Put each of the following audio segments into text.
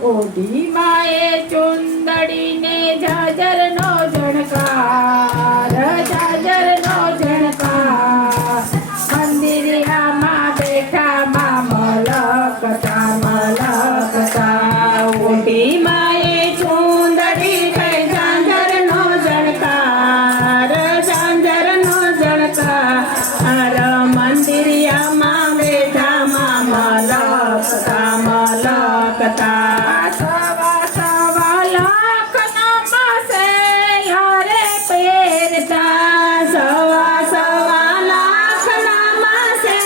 ઓઢી માએ ચુંદડીને જાજરનો ઝણકાર, જાજરનો ઝણકાર. મંદિરિયામાં બેઠા માં મલકતા, મલકતા. ઓઢી માએ ચુંદડી કઈ ઝાંઝરનો ઝણકાર, ઝાંઝરનો ઝણકાર. મંદિરિયામાં બેઠા માં મલકતા, મલકતા. સવા સવા લાખના માસે યારે પહેરતા, સવા સવા લાખના માસે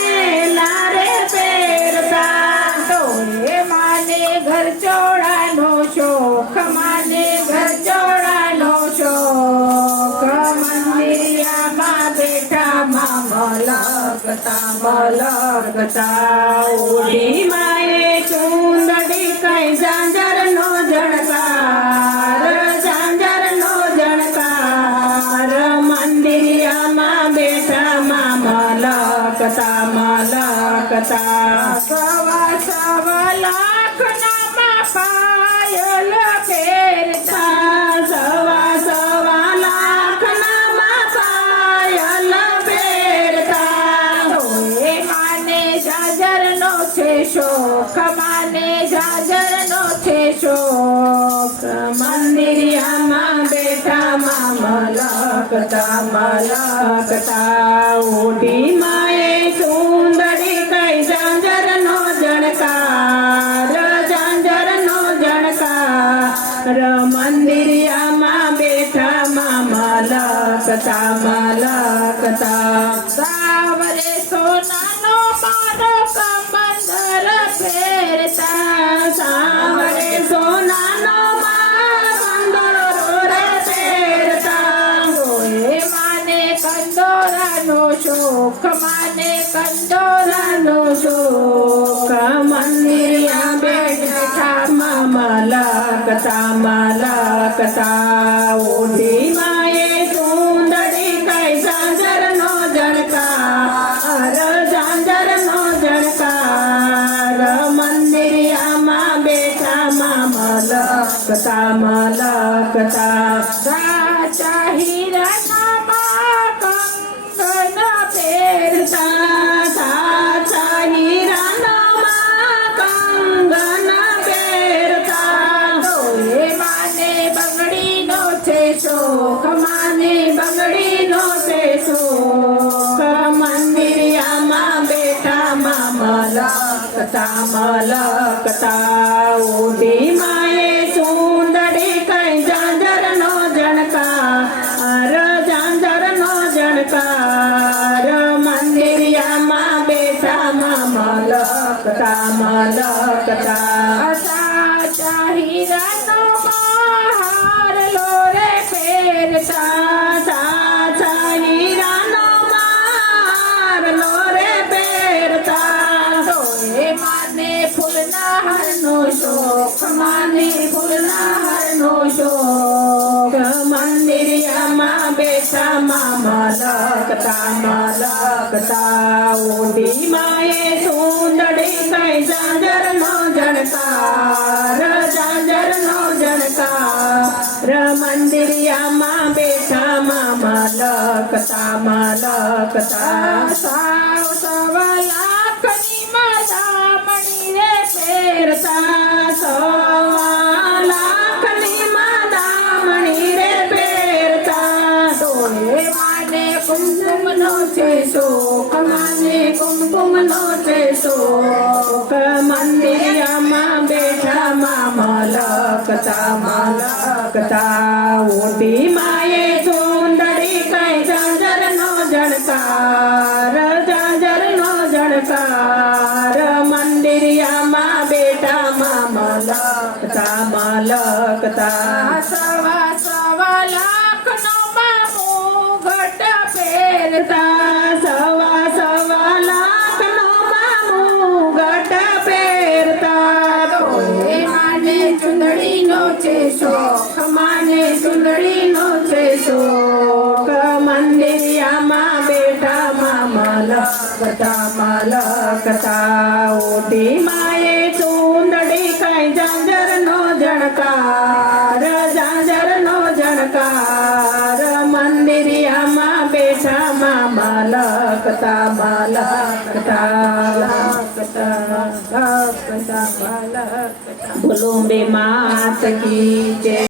લારે પહેરતા. તોય માને ઘર ચોળાનો શોખ, માને ઘર ચોળાનો શોખ. મંદિરિયામાં બેઠા માં મલકતા, મલકતા. ઓઢી માએ ચુંદડી કઈ ઝાંઝરનો ઝણકાર, ઝાંઝરનો ઝણકાર. મંદિરિયામાં બેઠા માં મલકતા, મલકતા. સવા સવા લાખના માં પાયલ પહેરતા, સવા સવા લાખના માં પાયલ પહેરતા. તોય માને જાજરનો છે શોખ, માને જાજરનો છે શોખ. મંદિરિયામાં બેઠા માં મલકતા, મલકતા. ઓઢી માએ ચુંદડી કઈ ઝાંઝરનો ઝણકાર, ઝાંઝરનો ઝણકાર. મંદિરિયામાં બેઠા માં મલકતા, મલકતા. સાવરે સોનાનો મારો કમંદર પહેરતા, સાવરે સોનાનો કંદોરો રે પહેરતા. તોય માને કંદોરાનો શોખ, માને કંદોરાનો શોખ. મંદિરિયા બેઠા માં મલકતા, મલકતા. ઓઢી માએ ચુંદડી કઈ ઝાંઝરનો ઝણકાર, ઝાંઝરનો ઝણકાર. મંદિરિયામાં બેઠા માં મલકતા, મલકતા. સાચા હીરાના માં કંગન પહેરતા, સાચા હીરાનો માં કંગન પહેરતા. તોય માને બંગડીનો છે શોખ, માને બંગડીનો છે શોખ. મંદિરિયામાં બેઠા માં મલકતા, મલકતા. ઓઢી માએ ચુંદડી કઈ ઝાંઝરનો ઝણકાર, ઝાંઝરનો ઝણકાર. મંદિરિયામાં બેઠા માં મલકતા, મલકતા. સાચા હીરાનો હાર લોરે પહેરતા, સાચા હીરાનો મારલો રે પહેરતા. તોય માને ફૂલના હારનો શોખ, માને ફૂલના હારનો શોખ. મંદિરિયામાં બેઠા માં મલકતા, મલકતા. ઓઢી માએ ચુંદડી કઈ ઝાંઝરનો ઝણકાર, ઝાંઝરનો ઝણકાર. મંદિરિયામાં બેઠા માં મલકતા, મલકતા. સાવ સવા લાખની માદામણી રે પહેરતા, સવા લાખની માદામણી રે પહેરતા. તોય માને કુમકુમનો છે શોખ, માને કુમકુમનો છે શોખ. મંદિરિયામાં બેઠા માં મલકતા, મલકતા. ઓઢી માએ ચુંદડી કઈ ઝાંઝરનો ઝણકાર, ઝાંઝરનો ઝણકાર. મંદિરિયામાં બેઠા માં મલકતા, મલકતા. સવા સવા લાખનો મુગટ પહેરતા, સવા સવા લાખનો મુગટ પહેરતા. તોય માને ચુંદડીનો છે શોખ, માને ચુંદડીનો છે શોખ. મંદિરિયામાં બેઠા માં મલકતા, મલકતા. ઓઢી માએ ચુંદડી કઈ ઝાંઝરનો જણકાર ઝાંઝરનો જણકાર મંદિરિયામાં બેઠા મામા લખતા બોલો બે માત કી જય.